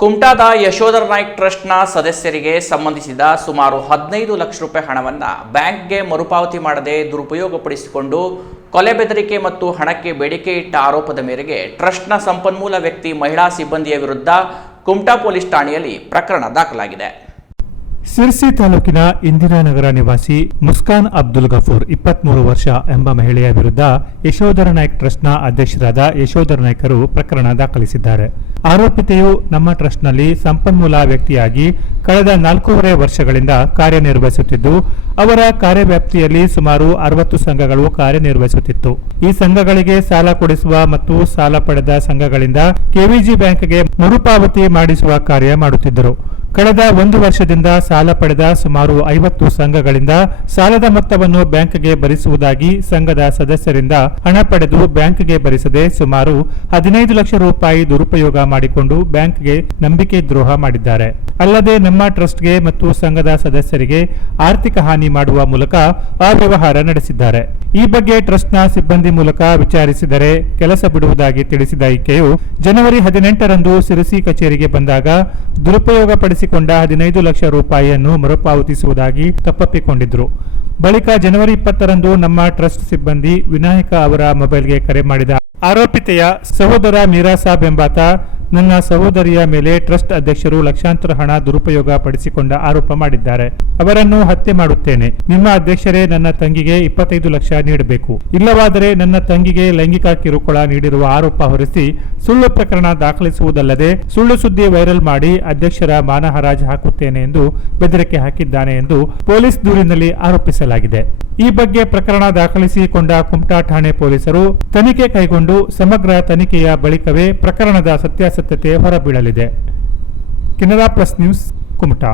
ಕುಮಟಾದ ಯಶೋಧರ ನಾಯ್ಕ್ ಟ್ರಸ್ಟ್ನ ಸದಸ್ಯರಿಗೆ ಸಂಬಂಧಿಸಿದ ಸುಮಾರು 15 ಲಕ್ಷ ರೂಪಾಯಿ ಹಣವನ್ನು ಬ್ಯಾಂಕ್ಗೆ ಮರುಪಾವತಿ ಮಾಡದೆ ದುರುಪಯೋಗಪಡಿಸಿಕೊಂಡು ಕೊಲೆ ಬೆದರಿಕೆ ಮತ್ತು ಹಣಕ್ಕೆ ಬೇಡಿಕೆ ಇಟ್ಟ ಆರೋಪದ ಮೇರೆಗೆ ಟ್ರಸ್ಟ್ನ ಸಂಪನ್ಮೂಲ ವ್ಯಕ್ತಿ ಮಹಿಳಾ ಸಿಬ್ಬಂದಿಯ ವಿರುದ್ಧ ಕುಮಟಾ ಪೊಲೀಸ್ ಠಾಣೆಯಲ್ಲಿ ಪ್ರಕರಣ ದಾಖಲಾಗಿದೆ. ಸಿರ್ಸಿ ತಾಲೂಕಿನ ಇಂದಿರಾನಗರ ನಿವಾಸಿ ಮುಸ್ಕಾನ್ ಅಬ್ದುಲ್ ಗಫೂರ್ 23 ವರ್ಷ ಎಂಬ ಮಹಿಳೆಯ ವಿರುದ್ಧ ಯಶೋಧರ ನಾಯ್ಕ್ ಟ್ರಸ್ಟ್ನ ಅಧ್ಯಕ್ಷರಾದ ಯಶೋಧರ ನಾಯ್ಕರು ಪ್ರಕರಣ ದಾಖಲಿಸಿದ್ದಾರೆ. ಆರೋಪಿತೆಯು ನಮ್ಮ ಟ್ರಸ್ಟ್ನಲ್ಲಿ ಸಂಪನ್ಮೂಲ ವ್ಯಕ್ತಿಯಾಗಿ ಕಳೆದ 4.5 ವರ್ಷಗಳಿಂದ ಕಾರ್ಯನಿರ್ವಹಿಸುತ್ತಿದ್ದು, ಅವರ ಕಾರ್ಯವ್ಯಾಪ್ತಿಯಲ್ಲಿ ಸುಮಾರು 60 ಸಂಘಗಳು ಕಾರ್ಯನಿರ್ವಹಿಸುತ್ತಿತ್ತು. ಈ ಸಂಘಗಳಿಗೆ ಸಾಲ ಕೊಡಿಸುವ ಮತ್ತು ಸಾಲ ಪಡೆದ ಸಂಘಗಳಿಂದ ಕೆವಿಜಿ ಬ್ಯಾಂಕ್ಗೆ ಮರುಪಾವತಿ ಮಾಡಿಸುವ ಕಾರ್ಯ ಮಾಡುತ್ತಿದ್ದರು. ಕಳೆದ 1 ವರ್ಷದಿಂದ ಸಾಲ ಪಡೆದ ಸುಮಾರು 50 ಸಂಘಗಳಿಂದ ಸಾಲದ ಮೊತ್ತವನ್ನು ಬ್ಯಾಂಕ್ಗೆ ಭರಿಸುವುದಾಗಿ ಸಂಘದ ಸದಸ್ಯರಿಂದ ಹಣ ಪಡೆದು ಬ್ಯಾಂಕ್ಗೆ ಭರಿಸದೆ ಸುಮಾರು 15 ಲಕ್ಷ ರೂಪಾಯಿ ದುರುಪಯೋಗ ಮಾಡಿಕೊಂಡು ಬ್ಯಾಂಕ್ಗೆ ನಂಬಿಕೆ ದ್ರೋಹ ಮಾಡಿದ್ದಾರೆ. ಅಲ್ಲದೆ ನಮ್ಮ ಟ್ರಸ್ಟ್ಗೆ ಮತ್ತು ಸಂಘದ ಸದಸ್ಯರಿಗೆ ಆರ್ಥಿಕ ಹಾನಿ ಮಾಡುವ ಮೂಲಕ ಅವ್ಯವಹಾರ ನಡೆಸಿದ್ದಾರೆ. ಈ ಬಗ್ಗೆ ಟ್ರಸ್ಟ್ನ ಸಿಬ್ಬಂದಿ ಮೂಲಕ ವಿಚಾರಿಸಿದರೆ ಕೆಲಸ ಬಿಡುವುದಾಗಿ ತಿಳಿಸಿದ ಈಕೆಯು ಜನವರಿ 18ರಂದು ಸಿರಸಿ ಕಚೇರಿಗೆ ಬಂದಾಗ ದುರುಪಯೋಗ ಪಡಿಸಿಕೊಂಡ 15 ಲಕ್ಷ ರೂಪಾಯಿಯನ್ನು ಮರುಪಾವತಿಸುವುದಾಗಿ ತಪ್ಪಪ್ಪಿಕೊಂಡಿದ್ರು. ಬಳಿಕ ಜನವರಿ 20ರಂದು ನಮ್ಮ ಟ್ರಸ್ಟ್ ಸಿಬ್ಬಂದಿ ವಿನಾಯಕ ಅವರ ಮೊಬೈಲ್ಗೆ ಕರೆ ಮಾಡಿದ ಆರೋಪಿತೆಯ ಸಹೋದರ ಮೀರಾ ಸಾಬ್ ಎಂಬಾತ ನನ್ನ ಸಹೋದರಿಯ ಮೇಲೆ ಟ್ರಸ್ಟ್ ಅಧ್ಯಕ್ಷರು ಲಕ್ಷಾಂತರ ಹಣ ದುರುಪಯೋಗ ಪಡಿಸಿಕೊಂಡ ಆರೋಪ ಮಾಡಿದ್ದಾರೆ. ಅವರನ್ನು ಹತ್ಯೆ ಮಾಡುತ್ತೇನೆ. ನಿಮ್ಮ ಅಧ್ಯಕ್ಷರೇ ನನ್ನ ತಂಗಿಗೆ 25 ಲಕ್ಷ ನೀಡಬೇಕು. ಇಲ್ಲವಾದರೆ ನನ್ನ ತಂಗಿಗೆ ಲೈಂಗಿಕ ಕಿರುಕುಳ ನೀಡಿರುವ ಆರೋಪ ಹೊರಿಸಿ ಸುಳ್ಳು ಪ್ರಕರಣ ದಾಖಲಿಸುವುದಲ್ಲದೆ ಸುಳ್ಳು ಸುದ್ದಿ ವೈರಲ್ ಮಾಡಿ ಅಧ್ಯಕ್ಷರ ಮಾನಹರಾಜು ಹಾಕುತ್ತೇನೆ ಎಂದು ಬೆದರಿಕೆ ಹಾಕಿದ್ದಾನೆ ಎಂದು ಪೊಲೀಸ್ ದೂರಿನಲ್ಲಿ ಆರೋಪಿಸಲಾಗಿದೆ. ಈ ಬಗ್ಗೆ ಪ್ರಕರಣ ದಾಖಲಿಸಿಕೊಂಡ ಕುಮಟಾ ಠಾಣೆ ಪೊಲೀಸರು ತನಿಖೆ ಕೈಗೊಂಡು ಸಮಗ್ರ ತನಿಖೆಯ ಬಳಿಕವೇ ಪ್ರಕರಣದ ಸತ್ಯಾಸತ್ಯತೆ ಹೊರಬೀಳಲಿದೆ. Canara plus news, Kumta.